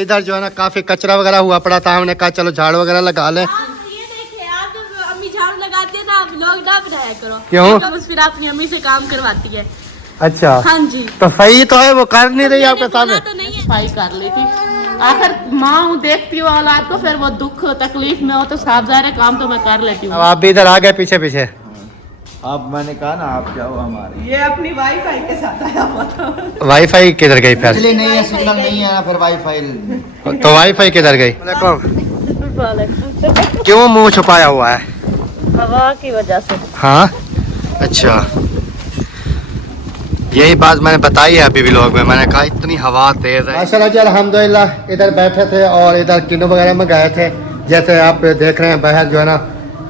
इधर जो है ना काफी कचरा वगैरह हुआ पड़ा था, हमने कहा चलो झाड़ वगैरह लगा ले। ये देखिए, आप जब अम्मी झाड़ू लगाती है ना, आप लोग ना बनाया करो। क्यों? तो बस फिर अपनी अम्मी से काम करवाती है। अच्छा हाँ जी, तो सही तो है, वो कर नहीं रही आपके सामने। तो नहीं है, सफाई कर ली थी। आखिर माँ हूँ, देखती हूँ औलाद को, फिर वो दुख तकलीफ में हो तो साफ ज़ाहिर काम तो मैं कर लेती अब हूँ। आप भी इधर आ गए पीछे पीछे। आप मैंने कहा ना आप जाओ हमारे। ये अपनी वाईफाई के साथ आया हुआ था। वाईफाई किधर गई फिर? बिजली नहीं है, सिग्नल नहीं है ना, फिर वाईफाई। तो वाईफाई किधर गई? क्यों मुंह छुपाया हुआ है? हवा की वजह से। हाँ अच्छा, यही बात मैंने बताई है अभी भी लोग में, मैंने कहा इतनी हवा तेज है। माशाल्लाह जी अल्हम्दुलिल्लाह। इधर बैठे थे और इधर किन्नू वगैरह में गए थे। जैसे आप देख रहे हैं बाहर जो है ना,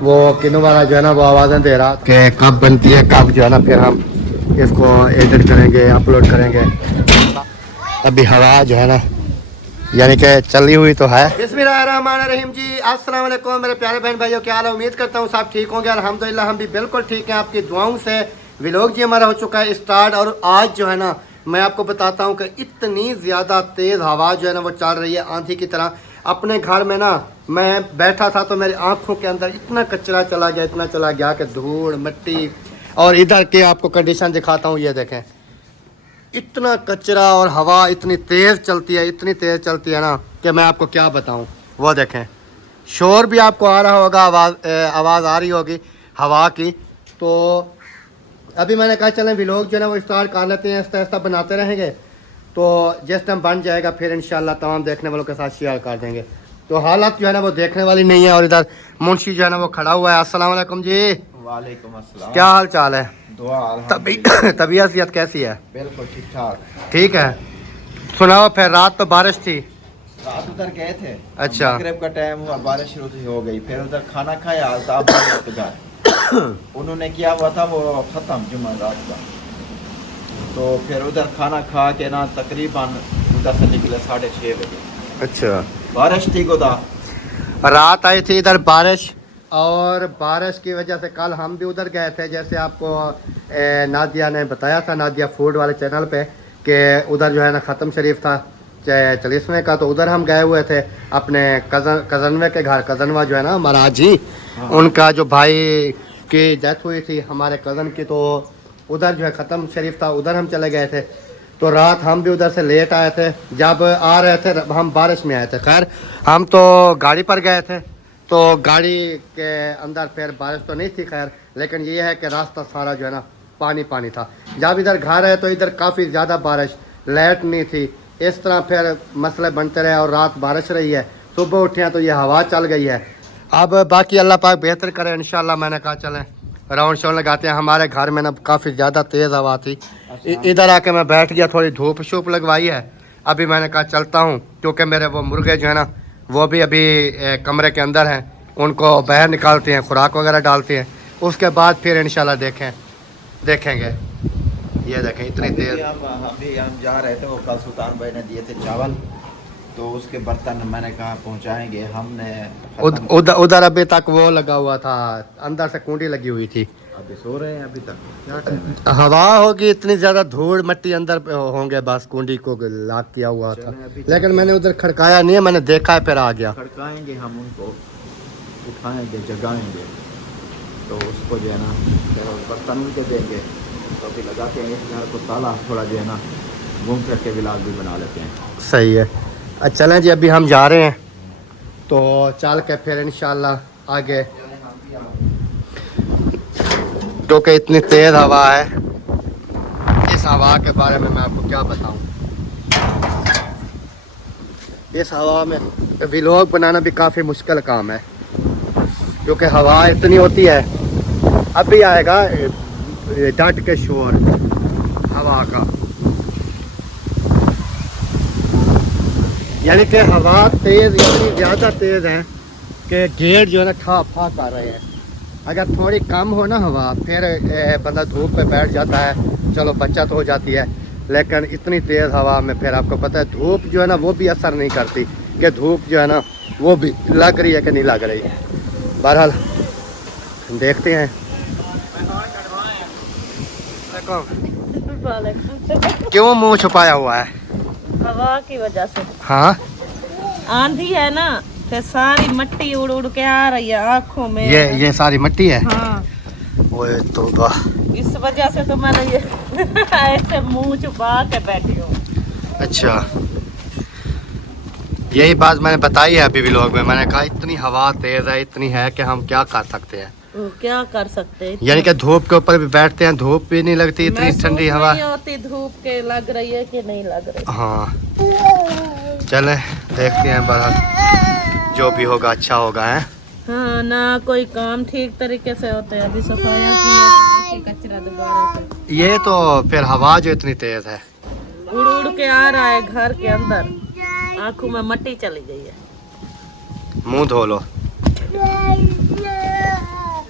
वो किन्नू वाला जो है ना वो आवाज़ें दे रहा कि कब बनती है, कब जो है ना फिर हम इसको एडिट करेंगे, अपलोड करेंगे। अभी हवा जो है ना यानी कि चली हुई तो है। बिस्मिल्लाहिर्रहमानिर्रहीम जी, अस्सलाम वालेकुम मेरे प्यारे बहन भाइयों, क्या हाल है? उम्मीद करता हूँ सब ठीक होंगे। अल्हम्दुलिल्लाह हम भी बिल्कुल ठीक हैं, आपकी दुआओं से। व्लॉग जी हमारा हो चुका है स्टार्ट और आज जो है ना मैं आपको बताता हूँ कि इतनी ज़्यादा तेज़ हवा जो है ना वो चल रही है आंधी की तरह। अपने घर में ना मैं बैठा था तो मेरी आँखों के अंदर इतना कचरा चला गया, इतना चला गया कि धूल मिट्टी। और इधर के आपको कंडीशन दिखाता हूँ, ये देखें इतना कचरा और हवा इतनी तेज़ चलती है, इतनी तेज़ चलती है ना कि मैं आपको क्या बताऊं। वो देखें शोर भी आपको आ रहा होगा, आवाज़ आ रही होगी हवा की। तो अभी मैंने कहा चलें व्लॉग जो है ना वो स्टार्ट कर लेते हैं, आहिस्ता आहिस्ता बनाते रहेंगे। तो जिस टाइम बन जाएगा फिर इंशाल्लाह तमाम देखने वालों के साथ शेयर कर देंगे। तो हालत जो है ना वो देखने वाली नहीं है। और इधर मुंशी जो है ना वो खड़ा हुआ है। अस्सलाम वालेकुम जी। वालेकुम अस्सलाम। क्या हाल चाल है? दुआ तबीयत सेहत कैसी है? बिल्कुल ठीक ठाक। ठीक है। सुनाओ फिर, रात तो बारिश थी। रात उधर गए थे। अच्छा। मगरिब का टाइम हुआ, बारिश शुरू हो गई, फिर उधर खाना खाया अल्ताफ भाई के घर। उन्होंने किया हुआ था वो ख़त्म जुम्मा रात का। तो फिर उधर खाना खा के ना तकरीबन उधर से निकले 6:30 बजे। अच्छा। बारिश थी गोदा। रात आई थी इधर बारिश, और बारिश की वजह से कल हम भी उधर गए थे। जैसे आपको नादिया ने बताया था, नादिया फूड वाले चैनल पे, कि उधर जो है ना ख़त्म शरीफ था 40वें का। तो उधर हम गए हुए थे अपने कज़नवे के घर। कज़नवा जो है ना हमारा जी, उनका जो भाई की डेथ हुई थी हमारे कज़न की, तो उधर जो है ख़त्म शरीफ था, उधर हम चले गए थे। तो रात हम भी उधर से लेट आए थे। जब आ रहे थे हम बारिश में आए थे। खैर हम तो गाड़ी पर गए थे, तो गाड़ी के अंदर फिर बारिश तो नहीं थी खैर, लेकिन ये है कि रास्ता सारा जो है ना पानी पानी था। जब इधर घर है तो इधर काफ़ी ज़्यादा बारिश, लाइट नहीं थी। इस तरह फिर मसले बनते रहे और रात बारिश रही है। सुबह उठे हैं तो ये हवा चल गई है। अब बाकी अल्लाह पाक बेहतर करे इंशाल्लाह। मैंने कहा चलें राउंड शाउंड लगाते हैं। हमारे घर में ना काफ़ी ज़्यादा तेज़ हवा थी। इधर आके मैं बैठ गया, थोड़ी धूप शूप लगवाई है। अभी मैंने कहा चलता हूँ, क्योंकि मेरे वो मुर्गे जो है ना वो भी अभी कमरे के अंदर हैं, उनको बाहर निकालते हैं, खुराक वगैरह डालते हैं, उसके बाद फिर इंशाल्लाह देखेंगे। ये देखें इतनी तेज़। हम जा रहे थे, वो कल सुल्तान भाई ने दिए थे चावल, तो उसके बर्तन मैंने कहा पहुंचाएंगे। हमने उधर अभी तक वो लगा हुआ था, अंदर से कुंडी लगी हुई थी। अभी सो रहे हैं अभी तक। क्या टाइम है? हवा होगी इतनी ज़्यादा, धूल मिट्टी अंदर होंगे, बस कुंडी को लॉक किया हुआ था। लेकिन मैंने उधर खड़काया नहीं है, मैंने देखा है फिर आ गया। खड़काएंगे हम, उनको उठाएंगे, जगाएंगे, तो उसको जो है ना फिर बर्तन उनके देंगे। तो अभी लगाते हैं इस घर को ताला, थोड़ा जो है ना घूम फिर के व्लॉग भी बना लेते हैं। सही है। अच्छा चलें जी, अभी हम जा रहे हैं तो चल के फिर इंशाल्लाह आगे, क्योंकि इतनी तेज़ हवा है। इस हवा के बारे में मैं आपको क्या बताऊं। इस हवा में व्लॉग बनाना भी काफ़ी मुश्किल काम है, क्योंकि हवा इतनी होती है। अभी आएगा डट के शोर हवा का, यानी कि हवा तेज़ इतनी ज़्यादा तेज़ है कि गेट जो है ना ठा फा कर रहे हैं। अगर थोड़ी कम हो ना हवा, फिर बंदा धूप पे बैठ जाता है, चलो बचत हो जाती है। लेकिन इतनी तेज़ हवा में फिर आपको पता है धूप जो है ना वो भी असर नहीं करती, कि धूप जो है ना वो भी लग रही है कि नहीं लग रही। बहरहाल देखते हैं। क्यों मुंह छुपाया हुआ है? हवा की वजह से। हाँ आंधी है ना, तो सारी मिट्टी उड़ उड़ के आ रही है आँखों में। ये सारी मिट्टी है। हाँ, ओए तौबा। इस वजह से तो मैंने ये ऐसे मुंह छुपा के बैठी हूँ। अच्छा, यही बात मैंने बताई है अभी व्लॉग में। मैंने कहा इतनी हवा तेज है, इतनी है कि हम क्या कर सकते हैं। क्या कर सकते हैं? यानी कि धूप के ऊपर भी बैठते हैं, धूप भी नहीं लगती, इतनी ठंडी हवा नहीं होती धूप के, लग रही है कि नहीं लग रही। हाँ, चले देखते हैं, बाहर जो भी होगा अच्छा होगा है। हाँ ना, कोई काम ठीक तरीके से होते हैं। अभी सफाइयाँ की है, कचरा दोबारा से। ये तो फिर हवा जो इतनी तेज है, उड़ उड़ के आ रहा है घर के अंदर, आंखों में मट्टी चली गई है। मुंह धो लो।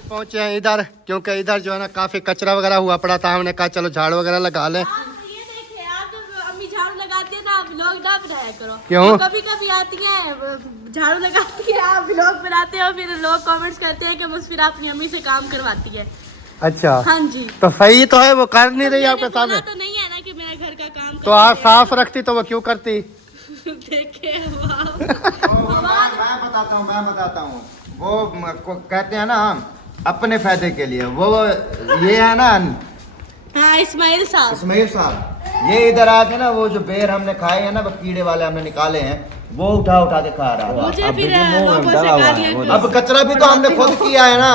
पहुंचे हैं इधर, क्योंकि इधर जो है ना काफी कचरा वगैरह हुआ पड़ा था। हमने कहा चलो झाड़ू वगैरह लगा ले। ये देखिए, आप जब अम्मी झाड़ू लगाती है ना, आप व्लॉग ना बनाया करो। क्यों? कभी कभी आती है झाड़ू लगाती है, आप व्लॉग बनाते हो, फिर लोग कमेंट्स करते हैं कि मुस्फिरा अपनी अम्मी से काम करवाती है। अच्छा, हाँ जी। तो सही तो है, वो कर नहीं रही आपके मैंने बोला सामने। तो नहीं है ना कि मेरा घर का काम तो आप साफ रखती तो वो क्यों करती? देखे मैं बताता हूँ। वो कहते हैं ना अपने फायदे के लिए, वो ये है ना हाँ, इस्माइल साहब। इस्माइल साहब, ये इधर आके ना वो जो बेर हमने खाए हैं ना, वो कीड़े वाले हमने निकाले हैं, वो उठा उठा के खा रहा है। मुझे अब फिर देखिए मुंह में लोगों से डला हुआ कहा है। दिया अब कचरा भी तो हमने खुद किया है ना,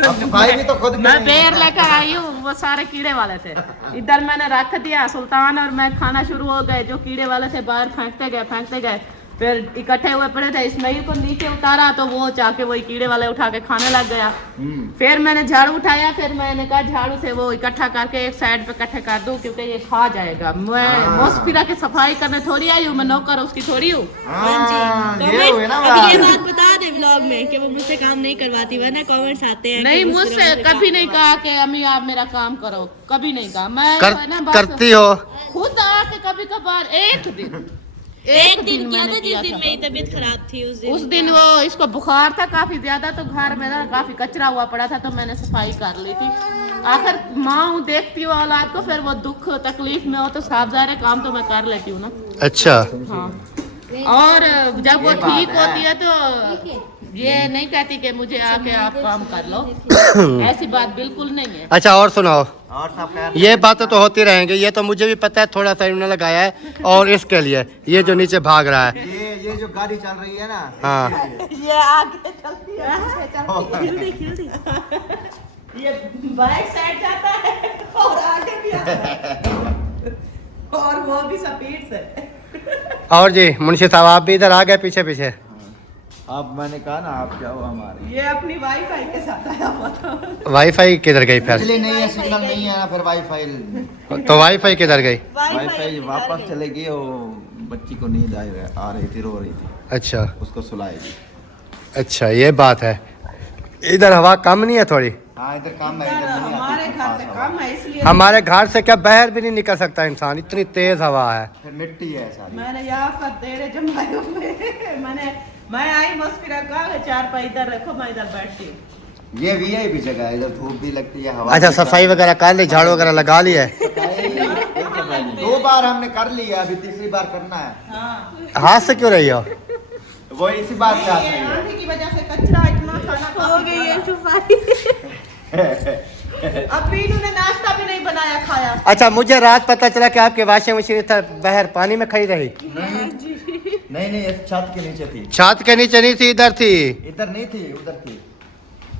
अब सफाई भी तो खुद मैं की बेर लेकर आई हूँ, वो सारे कीड़े वाले थे। इधर मैंने रख दिया, सुल्तान और मैं खाना शुरू हो गए। जो कीड़े वाले थे बाहर फेंकते गए, फिर इकट्ठे हुए पड़े थे। इस्माइल को नीचे उतारा तो वो जाके वही कीड़े वाले उठा के खाने लग गया। फिर मैंने झाड़ू उठाया, फिर मैंने कहा झाड़ू से वो इकट्ठा करके एक साइड पे इकट्ठे कर दूं, क्योंकि ये खा जाएगा। मैं मुस्फिरा की सफाई करने थोड़ी आई हूँ, मैं नौकर उसकी थोड़ी हूँ। ये हुए ना अब ये बात बता दे व्लॉग में कि वो मुझसे काम नहीं करवाती, वरना कमेंट्स आते हैं नहीं, कि मुझसे कभी नहीं कहा कि अम्मी आप मेरा काम करो, कभी नहीं कहा। मैं कर, जो है ना बस करती हो। खुद आके कभी कभार एक दिन किया था जिस किया दिन था। मेरी तबीयत खराब थी। उस दिन वो इसको बुखार था काफी ज्यादा, तो घर में ना काफी कचरा हुआ पड़ा था, तो मैंने सफाई कर ली थी। आखिर माँ हूँ, देखती हूँ औलाद को, फिर वो दुख तकलीफ में हो तो साफ ज़ाहिर काम तो मैं कर लेती हूँ ना। अच्छा, हाँ, और जब वो ठीक होती है तो ये नहीं कहती कि मुझे आके आप काम कर लो, ऐसी बात बिल्कुल नहीं है। अच्छा, और सुनाओ। और सब खैर? ये बातें तो होती रहेंगी, ये तो मुझे भी पता है, थोड़ा सा इन्होंने लगाया है। और इसके लिए ये जो नीचे भाग रहा है, ये जो गाड़ी चल रही है ना, हाँ, ये आगे चलती है, खिलती ये बाइक साइड जाता है और आगे भी आता है, और वो भी स्पीड से। और जी मुंशी साहब आप भी इधर आ गए पीछे पीछे। अब मैंने कहा ना आप क्या हो हमारे। ये अपनी वाईफाई के साथ आया हुआ था। वाईफाई किधर गई फिर? बिजली नहीं है, सिग्नल नहीं है ना, फिर वाईफाई तो वाईफाई किधर गई? वाईफाई वापस चले गई। वो बच्ची को नींद आ रही थी, रो रही थी, अच्छा उसको सुलाएगी। अच्छा, ये बात है। इधर हवा कम नहीं है थोड़ी? हाँ, इधर काम है, इधर नहीं हमारे आती घर से कम है, इसलिए हमारे घर से क्या बाहर भी नहीं निकल सकता इंसान, इतनी तेज हवा है। फिर मिट्टी है सारी। मैंने यहाँ पर तेरे जमाए हुए मैं आई मुस्फिरा का चार पाई इधर रखो, मैं इधर बैठती हूँ। ये वीआईपी जगह है, इधर धूप भी लगती है, हवा अच्छा, भी सफाई वगैरह कर ली, झाड़ू वगैरह लगा ली है? लगती है। 2 बार हमने कर लिया, अभी तीसरी बार करना है। हाँ, हाथ से क्यों रही हो? वो इसी बात से आते ये हैं। आंधी की वजह से कचरा इतना खाना हो गई है सफाई। अब इन्होंने नाश्ता भी नहीं बनाया खाया। अच्छा, मुझे रात पता चला कि आपकी वॉशिंग मशीन बाहर पानी में खड़ी रही। नहीं, इस छत के नीचे थी। छत के नीचे नहीं थी, इधर थी। इधर नहीं थी, उधर थी।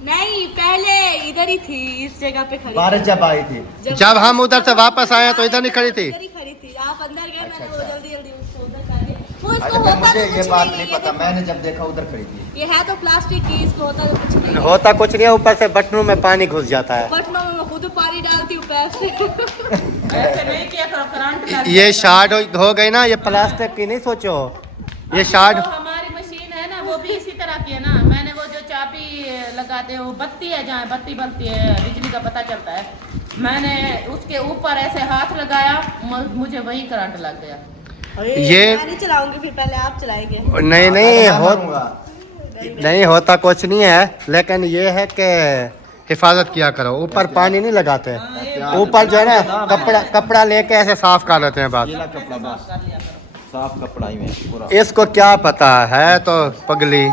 नहीं, पहले इधर ही थी, इस जगह पे खड़ी बारिश जब आई थी, जब हम उधर से वापस आए तो इधर नहीं खड़ी थी। इधर ही खड़ी थी। आप अंदर गए, मैंने वो जल्दी उसको उधर कर दिया। वो इसको अच्छा, होता मुझे तो ये कुछ बात नहीं नहीं है, पता। मैंने जब देखा उधर खड़ी थी। ये है तो प्लास्टिक की, इसको होता तो कुछ नहीं है। होता कुछ नहीं है, ऊपर से बटनों में पानी घुस जाता है। बटनों में मैं खुद पानी डालती हूँ पैर से। ऐसे नहीं किया करो, करंट लग ये शार्ट हो गई ना, ये प्लास्टिक की नहीं सोचो, ये शार्ट। जो हमारी मशीन है ना, वो भी इसी तरह की है ना। मैंने वो जो चाबी लगाते हैं, वो बत्ती है, जहाँ बत्ती बलती है बिजली का पता चलता है, मैंने उसके ऊपर ऐसे हाथ लगाया, मुझे वही करंट लग गया। ये मैं नहीं चलाऊंगी, फिर पहले आप चलाएंगे। नहीं नहीं होता कुछ नहीं है, लेकिन ये है कि हिफाजत किया करो, ऊपर पानी नहीं लगाते। ऊपर जो है ना कपड़ा लेके ऐसे साफ कर लेते हैं बात। गीला कपड़ा बस। साफ कपड़ा ही में पूरा। इसको क्या पता है तो पगली।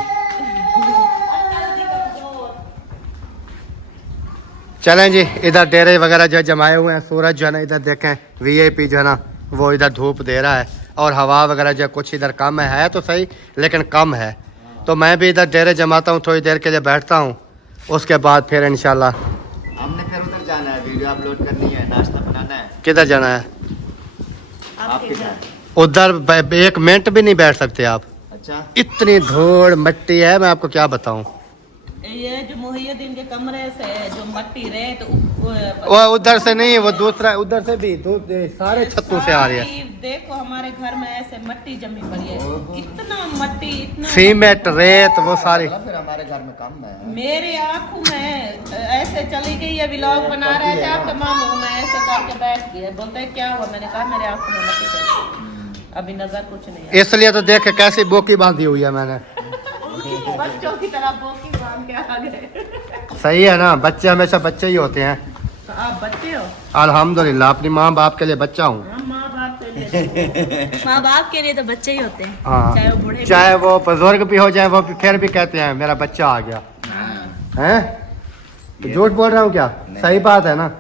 चलें जी, इधर डेरे वगैरह जो जमाए हुए हैं। सूरज जो है ना इधर देखें, वीआईपी जो है ना वो इधर धूप दे रहा है, और हवा वगैरह जो कुछ इधर कम है तो सही, लेकिन कम है। तो मैं भी इधर डेरे जमाता हूँ, थोड़ी देर के लिए बैठता हूँ, उसके बाद फिर इंशाल्लाह हमने फिर उधर जाना है, वीडियो अपलोड करनी है, नाश्ता बनाना है। किधर जाना है? आपके साथ? उधर 1 मिनट भी नहीं बैठ सकते आप, अच्छा, इतनी धूल मिट्टी है, मैं आपको क्या बताऊं। ये जो मुहियुद्दीन के कमरे से जो मट्टी रेत वो उधर से नहीं, वो दूसरा उधर से भी धूप सारे छतों से आ रही है। देखो हमारे घर में ऐसे मट्टी जमी पड़ी है, इतना मट्टी, इतना सीमेंट रेत वो सारी। फिर हमारे घर में काम है। मेरी आंखों में ऐसे चली गई है। व्लॉग बना रहे थे आपके मामू में ऐसे करके बैठ गए, बोलते हैं क्या हुआ, मैंने कहा मेरे आंखों में मट्टी चली गई, अभी नजर कुछ नहीं है। इसलिए तो देख के कैसी बोकी बांधी हुई है मैंने। बच्चों की तरह बोकी बांध के आ गए। सही है ना, बच्चे हमेशा बच्चे ही होते हैं। तो आप बच्चे हो? अल्हम्दुलिल्लाह, अपनी माँ बाप के लिए बच्चा हूँ। माँ बाप के लिए माँ बाप के लिए तो बच्चे ही होते हैं, हाँ, चाहे वो बूढ़े चाहे वो बुजुर्ग भी हो जाए, वो फिर भी कहते हैं मेरा बच्चा आ गया। हैं? झूठ बोल रहा हूँ क्या? सही बात है ना।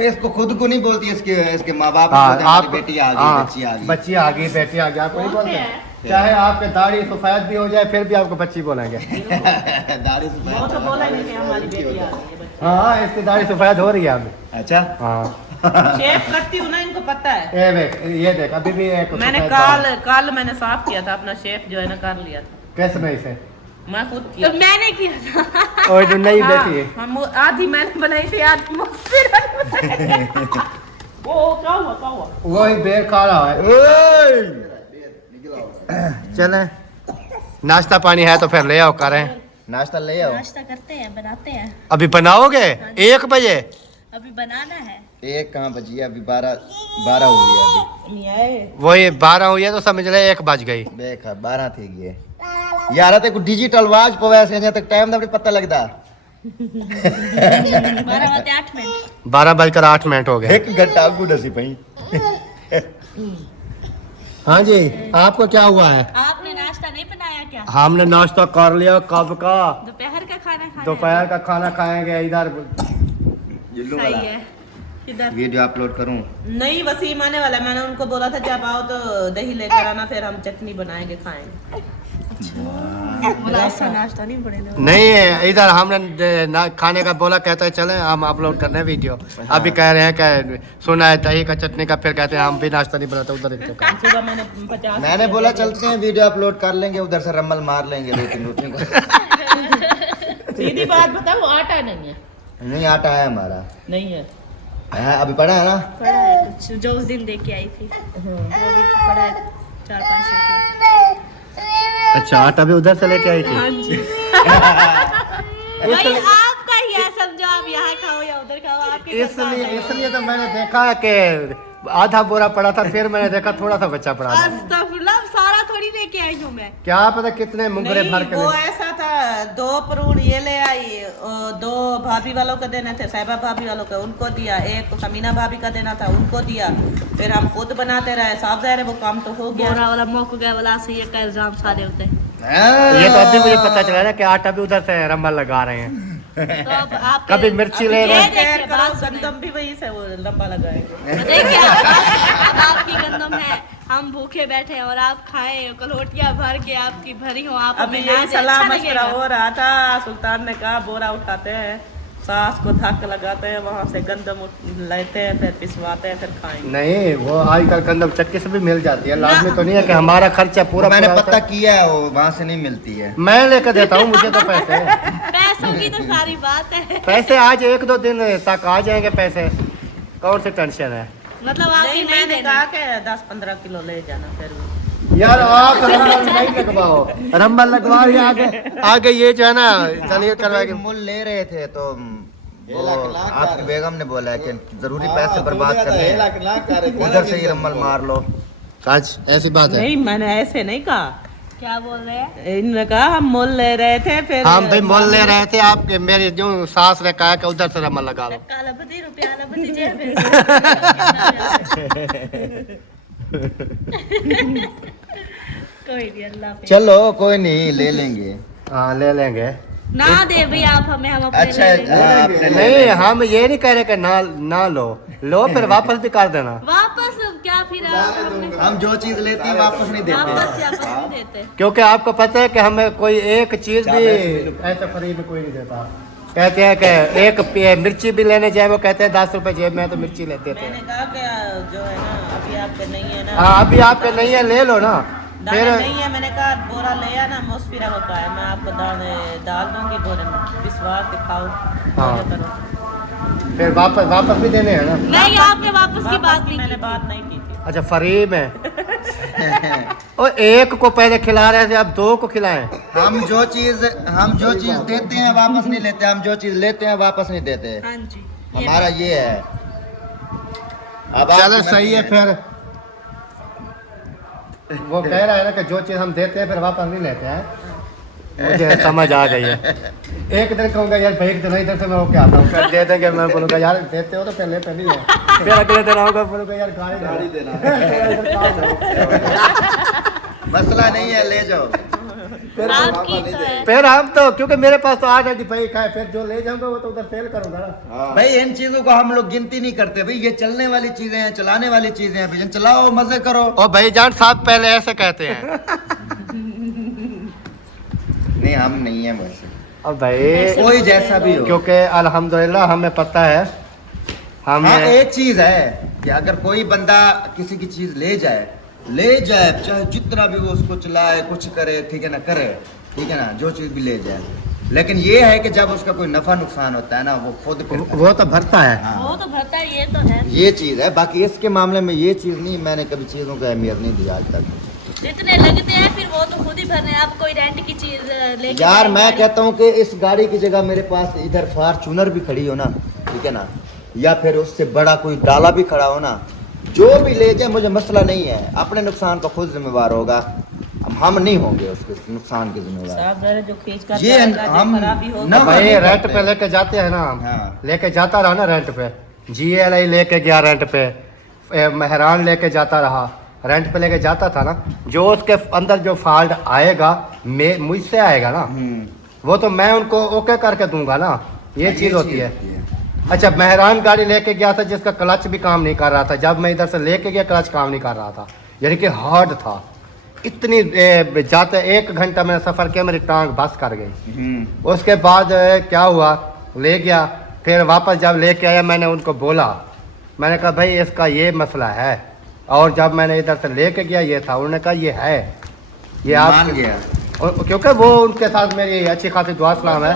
इसको खुद को नहीं बोलती, इसके माँ बाप हाँ, आप बेटी आ गई, हाँ, बच्ची आ गई। बच्ची आ गई, बेटी आ गई, आपको नहीं बोलते? चाहे आपके दाढ़ी सफेद भी हो जाए फिर भी आपको बच्ची बोलेंगे। दाढ़ी से वो तो बोला नहीं कि हमारी बेटी आ गई है। हाँ, इसकी दाढ़ी सफेद हो रही है अभी। अच्छा, हाँ। शेफ करती हूँ ना, इनको पता है। ये देख अभी भी एक मैंने सफेद दाढ़ी। कल मैंने साफ किया था अपना, शेफ जो है ना कर लिया था कैसे में इसे? मैं खुद तो किया। मैंने किया था। और जो नई हाँ, बेटी है हम आधी मैंने बनाई थी, आधी मुझसे वो क्या हुआ? वही बेर खा रहा है। चले, नाश्ता पानी है तो फिर ले आओ, करें। नाश्ता ले आओ। नाश्ता करते हैं, बनाते हैं, अभी बनाओगे 1 बजे? अभी बनाना है। एक कहाँ बजी है अभी? 12 हो गई है अभी। नहीं आए। वही 12 हुई है तो समझ ले 1 बज गई। देखा 12 थी ये यार, ते को डिजिटल वॉच पे वैसे अजे तक टाइम दा भी पता लगदा। 12:08 12 बजकर 8 मिनट हो गए। 1 घंटा आगू दसी पई। हाँ जी, आपको क्या हुआ है? आपने नाश्ता नहीं बनाया क्या? हमने नाश्ता कर लिया कब का। दोपहर का खाना खाना दोपहर का खाना खाएंगे इधर। सही है। किधर? वीडियो अपलोड करूं? नहीं, वसीम आने वाला है। मैंने उनको बोला था जब आओ तो दही लेकर आना, फिर हम चटनी बनाएंगे खाएंगे। बोला ऐसा नाश्ता नहीं बनेगा। नहीं, इधर हमने खाने का बोला, कहता है चलें हम अपलोड करने हैं वीडियो। अभी कह रहे हैं कि सुना है दही का चटनी का, फिर कहते हैं हम भी नाश्ता नहीं बनाते उधर। सुबह मैंने 50 मैंने बोला चलते हैं वीडियो अपलोड कर लेंगे, उधर से रम्मल मार लेंगे 2-3 रोटियों को। सीधी बात बताओ, आटा नहीं है। नहीं, आटा है हमारा। नहीं है। अभी पड़ा है ना? पड़ा है कुछ जो उस दिन दे के आई थी, वो भी पड़ा है 4-5 रोटी। अच्छा, आटा भी उधर से लेके आई थी? हाँ जी। भाई आपका ही है, समझो आप यहाँ खाओ या उधर खाओ, आपके इसलिए तो मैंने देखा कि आधा बोरा पड़ा था, फिर मैंने देखा थोड़ा सा बच्चा पड़ा था। अस्तगफुरुल्लाह, सारा थोड़ी लेके आई हूँ मैं। क्या पता कितने मुंगरे भर के वो ऐसा था, 2 फ्रूट ये ले आई, 2 भाभी वालों को देने थे, साहिबा भाभी वालों को, उनको दिया। 1 समीना भाभी का देना था, उनको दिया। फिर हम खुद बनाते रहे। साफ ज़ाहिर है वो काम तो हो गया। बोरा वाला मौक गया वाला से ये का इल्जाम सारे होते हैं। ये तो अभी मुझे पता चला ना कि आटा भी उधर से रम्मल लगा रहे हैं। तो अब आप कभी मिर्ची ले रहे हैं। खैर करो, गंदम भी वही से वो लंबा लगाएंगे। देखिए आपकी गंदम है, हम भूखे बैठे हैं और आप खाए कलोटियां भर के आपकी भरी हो, आप अभी हमें ये ना दे, सलाह अच्छा मशवरा लगेगा। हो रहा था। सुल्तान ने कहा बोरा उठाते हैं, सास को धक्का लगाते हैं, वहाँ से गंदम लेते हैं, फिर पिसवाते हैं, फिर खाएंगे। नहीं, वो आजकल गंदम चक्की से भी मिल जाती है। लाजमी तो नहीं है कि हमारा खर्चा पूरा मैंने पूरा पता किया है, वो वहाँ से नहीं मिलती है। मैं लेकर देता हूँ, मुझे तो पैसे पैसों की तो सारी बात है। पैसे आज 1-2 दिन तक आ जाएंगे पैसे, कौन सी टेंशन है। मतलब आपकी नहीं, नहीं मैंने देनी। कहा कि 10-15 किलो ले जाना। फिर यार आप रम्बल नहीं लगवाओ, रम्बल लगवा रही आगे ये जो है ना दलील करवा के। मूल ले रहे थे तो वो आपकी बेगम ने बोला है कि जरूरी पैसे बर्बाद कर रहे हैं, उधर से ही रम्मल मार लो। आज ऐसी बात है। नहीं, मैंने ऐसे नहीं कहा। क्या बोल रहे हैं? इन्होंने कहा हम मोल ले रहे थे, फिर हम भाई मोल ले रहे थे, आपके मेरी जो सास ने कहा कि उधर से रम्मल लगा लो। काला बदी रुपया बदी जेब में। कोई नहीं, अल्लाह पे। चलो कोई नहीं, ले लेंगे। हाँ ले लेंगे। ना दे भाई आप हमें, हम अपने अच्छा, ले लेंगे। हाँ, आपने ले नहीं लिया। हम ये नहीं कह रहे कि ना लो फिर वापस भी कर देना। वापस क्या फिर आप हमें हम जो चीज लेते हैं वापस नहीं देते। वापस नहीं देते। क्योंकि आपको पता है कि हमें कोई एक चीज भी ऐसे फ्री में कोई नहीं देता। कहते हैं कि एक मिर्ची भी लेने जाए, वो कहते हैं 10 रुपए जेब में है तो मिर्ची लेते थे। मैंने कहा कि जो है ना अभी आपके नहीं है ना, हाँ अभी आपके नहीं है, ले लो ना। दाने फिर नहीं है, मैंने कहा बोरा ले आना, मुस्फिरा का है, मैं आपको दाने डाल दूंगी बोरे में, पिसवा के खाओ। हाँ। मजे करो। फिर वापस भी देने हैं ना। नहीं, आपने वापस की बात नहीं मैंने की। बात नहीं की थी। अच्छा फ्री में और एक को पहले खिला रहे थे, अब 2 को खिलाएं। हम जो चीज देते हैं वापस नहीं लेते, हम जो चीज लेते हैं वापस नहीं देते। हाँ जी, हमारा ये है। अब चलो आपकी सही है। मर्जी फिर वो कह रहा है ना कि जो चीज हम देते हैं फिर वापस नहीं लेते हैं। मुझे समझ आ गई है। एक दिन कहूँगा यार भाई एक दिन इधर से मैं होके आता हूँ, फिर दे देंगे। मैं बोलूँगा यार देते हो तो फिर लेते नहीं है। फिर अगले दिन आऊँगा, बोलूँगा यार गाड़ी देना। मसला नहीं है, ले जाओ। आपकी तो है। फिर हम तो क्योंकि मेरे पास तो 8 डिब्बे का है, फिर जो ले जाऊंगा वो तो उधर सेल करूंगा ना। भाई इन चीजों को हम लोग गिनती नहीं करते भाई, ये चलने वाली चीजें हैं, चलाने वाली चीजें हैं। भजन चलाओ, मजे करो। और भाईजान साहब पहले ऐसे कहते हैं। नहीं, हम नहीं है वैसे, अब भाई कोई जैसा भी हो। क्योंकि अल्हम्दुलिल्लाह हमें पता है हम हाँ, एक चीज है कि अगर कोई बंदा किसी की चीज ले जाए चाहे जितना भी वो उसको चलाए, कुछ करे, ठीक है ना, करे, ठीक है ना, जो चीज भी ले जाए। लेकिन ये है कि जब उसका कोई नफा नुकसान होता है ना, वो खुद फिर वो तो भरता है। हाँ, वो तो भरता है, ये तो है। ये चीज है। बाकी इसके मामले में ये चीज नहीं, मैंने कभी चीजों को अहमियत नहीं दी आज तक। जितने लगते हैं फिर वो तो खुद ही भरने हैं। आप कोई रेंट की चीज लेके यार जाए मैं गाड़ी। कहता हूँ कि इस गाड़ी की जगह मेरे पास इधर फॉर्च्यूनर भी खड़ी हो ना, ठीक है ना, या फिर उससे बड़ा कोई डाला भी खड़ा हो ना, जो भी ले जाए मुझे मसला नहीं है। अपने नुकसान का खुद जिम्मेवार होगा, अब हम नहीं होंगे उसके नुकसान के जिम्मेवार। साहब जरा जो खींच कर ये जाएगा, जो हम खराबी होगी। ना भाई नहीं रेंट करते। पे लेके जाते हैं ना हम। हाँ। लेके जाता रहा ना रेंट पे, GLI लेके गया रेंट पे, मेहरान लेके जाता रहा, रेंट पे लेके जाता था ना। जो उसके अंदर जो फॉल्ट आएगा मुझसे आएगा ना, वो तो मैं उनको ओके करके दूंगा ना। ये चीज होती है। अच्छा मेहरान गाड़ी लेके गया था जिसका क्लच भी काम नहीं कर रहा था, जब मैं इधर से लेके गया क्लच काम नहीं कर रहा था, यानी कि हार्ड था। इतनी जाते 1 घंटा मैंने सफ़र किया, मेरी टांग बस कर गई। उसके बाद क्या हुआ, ले गया, फिर वापस जब लेके आया मैंने उनको बोला, मैंने कहा भाई इसका ये मसला है, और जब मैंने इधर से लेके गया ये था, उन्होंने कहा ये है, ये आप मान गया। क्योंकि वो उनके साथ मेरी अच्छी खासी दुआ सलाम है।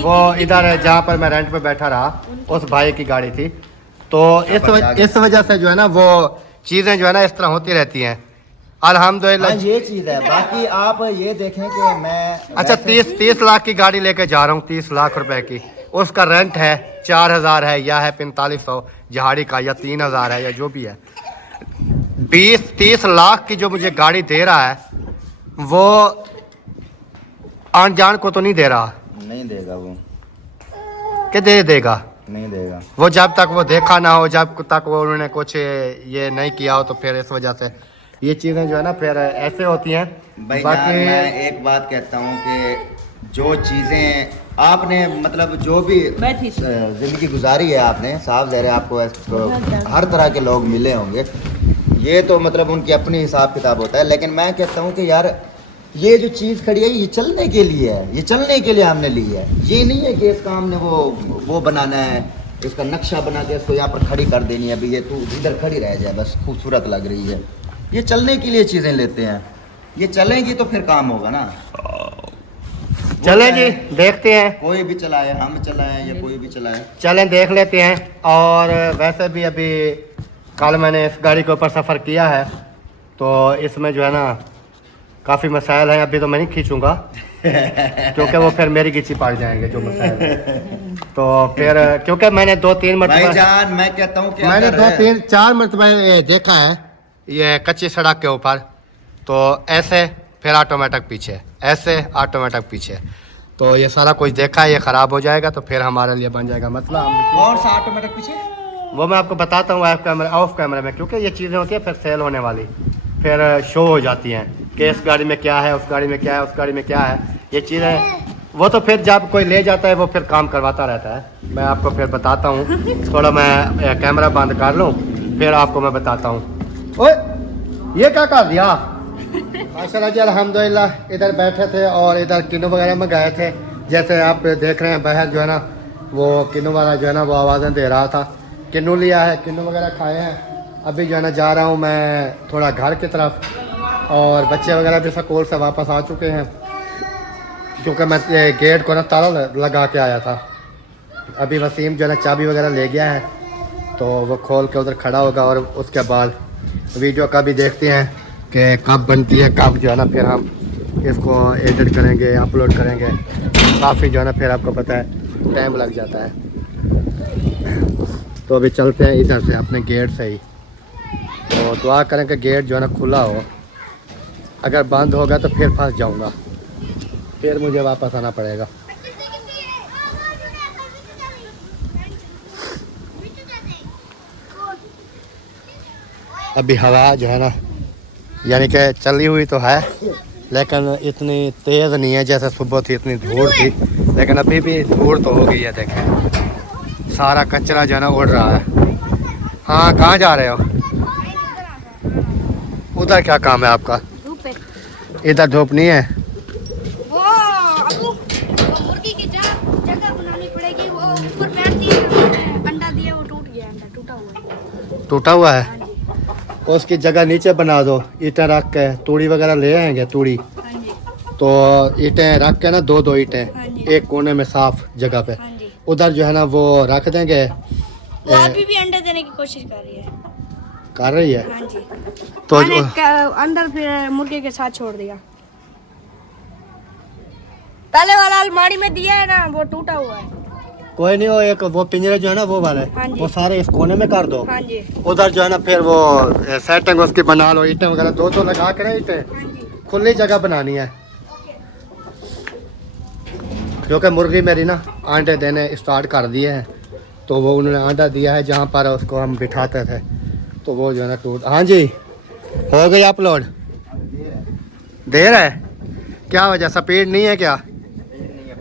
वो इधर जहाँ पर मैं रेंट पे बैठा रहा, उस भाई की गाड़ी थी। तो इस वजह से जो है ना वो चीज़ें जो है ना इस तरह होती रहती हैं। अल्हम्दुलिल्लाह। हाँ, ये चीज है। बाकी आप ये देखें कि मैं अच्छा 30 लाख की गाड़ी लेके जा रहा हूँ, 30 लाख रुपए की, उसका रेंट है 4000 है या है 4500 जहाड़ी का, या 3000 है, या जो भी है। 20-30 लाख की जो मुझे गाड़ी दे रहा है वो आन जान को तो नहीं दे रहा, नहीं देगा वो, कि दे देगा, नहीं देगा वो जब तक वो देखा ना हो, जब तक वो उन्होंने कुछ ये नहीं किया हो, तो फिर इस वजह से ये चीज़ें जो है ना फिर ऐसे होती हैं। भाई जान, मैं एक बात कहता हूँ कि जो चीज़ें आपने मतलब जो भी ज़िंदगी गुजारी है आपने, साफ ज़ाहिर है आपको हर तरह के लोग मिले होंगे, ये तो मतलब उनकी अपनी हिसाब किताब होता है। लेकिन मैं कहता हूँ कि यार ये जो चीज़ खड़ी है ये चलने के लिए है, ये चलने के लिए हमने ली है। ये नहीं है कि इसका हमने वो बनाना है, इसका नक्शा बना के इसको यहाँ पर खड़ी कर देनी है, अभी ये तू इधर खड़ी रह जाए बस, खूबसूरत लग रही है। ये चलने के लिए चीज़ें लेते हैं, ये चलेंगी तो फिर काम होगा ना। चलें जी, देखते हैं, कोई भी चलाए, हम चलाएं या कोई भी चलाए, चलें देख लेते हैं। और वैसे भी अभी कल मैंने इस गाड़ी के ऊपर सफ़र किया है, तो इसमें जो है ना काफ़ी मसाइल हैं। अभी तो मैं नहीं खींचूँगा क्योंकि वो फिर मेरी गिच्ची पड़ जाएंगे जो मसाइल हैं। तो फिर क्योंकि मैंने 2-3 मरतबा, भाईजान मैं कहता हूँ कि मैंने अगर 2-3-4 मरतबा ये देखा है, ये कच्ची सड़क के ऊपर, तो ऐसे फिर ऑटोमेटिक पीछे, ऐसे ऑटोमेटिक पीछे, तो ये सारा कुछ देखा है। ये ख़राब हो जाएगा तो फिर हमारे लिए बन जाएगा मसला। कौन सा ऑटोमेटिक पीछे, वो मैं आपको बताता हूँ ऑफ कैमरा में, क्योंकि ये चीज़ें होती हैं फिर सेल होने वाली, फिर शो हो जाती हैं कि इस गाड़ी में क्या है, उस गाड़ी में क्या है, उस गाड़ी में क्या है, ये चीज़ें वो तो फिर जब कोई ले जाता है वो फिर काम करवाता रहता है। मैं आपको फिर बताता हूँ, थोड़ा मैं कैमरा बंद कर लूँ फिर आपको मैं बताता हूँ। ओए ये क्या कर दिया? माशाल्लाह जी अल्हम्दुलिल्लाह इधर बैठे थे और इधर किन्नू वगैरह में गए थे। जैसे आप देख रहे हैं बाहर जो है ना वो किन्नू वाला जो है ना वो आवाज़ें दे रहा था। किन्नू लिया है, किन्नू वगैरह खाए हैं। अभी जो है ना जा रहा हूँ मैं थोड़ा घर की तरफ और बच्चे वगैरह भी स्कूल से वापस आ चुके हैं, क्योंकि मैं गेट को ना ताला लगा के आया था। अभी वसीम जो है ना चाबी वगैरह ले गया है तो वो खोल के उधर खड़ा होगा और उसके बाद वीडियो का भी देखते हैं कि कब बनती है, कब जो है ना फिर हम इसको एडिट करेंगे, अपलोड करेंगे। काफ़ी जो है ना फिर आपको पता है टाइम लग जाता है। तो अभी चलते हैं इधर से अपने गेट से ही, तो दुआ करें कि गेट जो है ना खुला हो। अगर बंद होगा तो फिर फंस जाऊंगा, फिर मुझे वापस आना पड़ेगा। अभी हवा जो है ना यानी कि चली हुई तो है लेकिन इतनी तेज़ नहीं है जैसे सुबह थी, इतनी धूल थी। लेकिन अभी भी धूल तो हो गई है, देखें सारा कचरा जो है ना उड़ रहा है। हाँ कहाँ जा रहे हो? उधर क्या काम है आपका? इधर धूप नहीं है। वो अबू मुर्गी की जगह बनानी पड़ेगी। वो ऊपर बैठती है, अंडा दिया वो टूट गया, अंडा टूटा हुआ है। टूटा हुआ है? हाँ जी उसकी जगह नीचे बना दो, ईंटें रख के। तूड़ी वगैरह ले आएंगे, तूड़ी हाँ जी तो ईंटें रख के ना दो ईंटें हाँ जी। एक कोने में साफ जगह पे हाँ जी। उधर जो है ना वो रख देंगे। वो अभी भी अंडे देने की कोशिश कर रही है। कर रही है हाँ जी तो मैंने अंदर फिर मुर्गे के साथ छोड़ दिया। पहले वाला अलमारी में दिया है ना वो टूटा हुआ है। कोई नहीं, वो एक वो पिंजरे जो है ना वो वाले हाँ जी। वो सारे इस कोने में कर दो। हाँ जी उधर जो है ना फिर वो सेटिंग उसकी बना लो, ईंटें वगैरह दो लगा के ना ईंटें हाँ जी खुली जगह बनानी है। क्योंकि मुर्गी मेरी ना अंडे देने स्टार्ट कर दिए हैं, तो वो उन्होंने अंडा दिया है जहाँ पर उसको हम बिठाते थे, तो वो जो है ना टूट। हाँ जी हो गई अपलोड? देर है क्या वजह? स्पीड नहीं है क्या?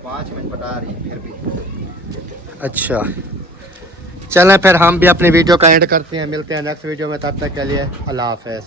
5 मिनट बता रही है फिर भी। अच्छा चलें फिर हम भी अपनी वीडियो का एंड करते हैं। मिलते हैं नेक्स्ट वीडियो में, तब तक के लिए अल्लाह हाफ़िज़।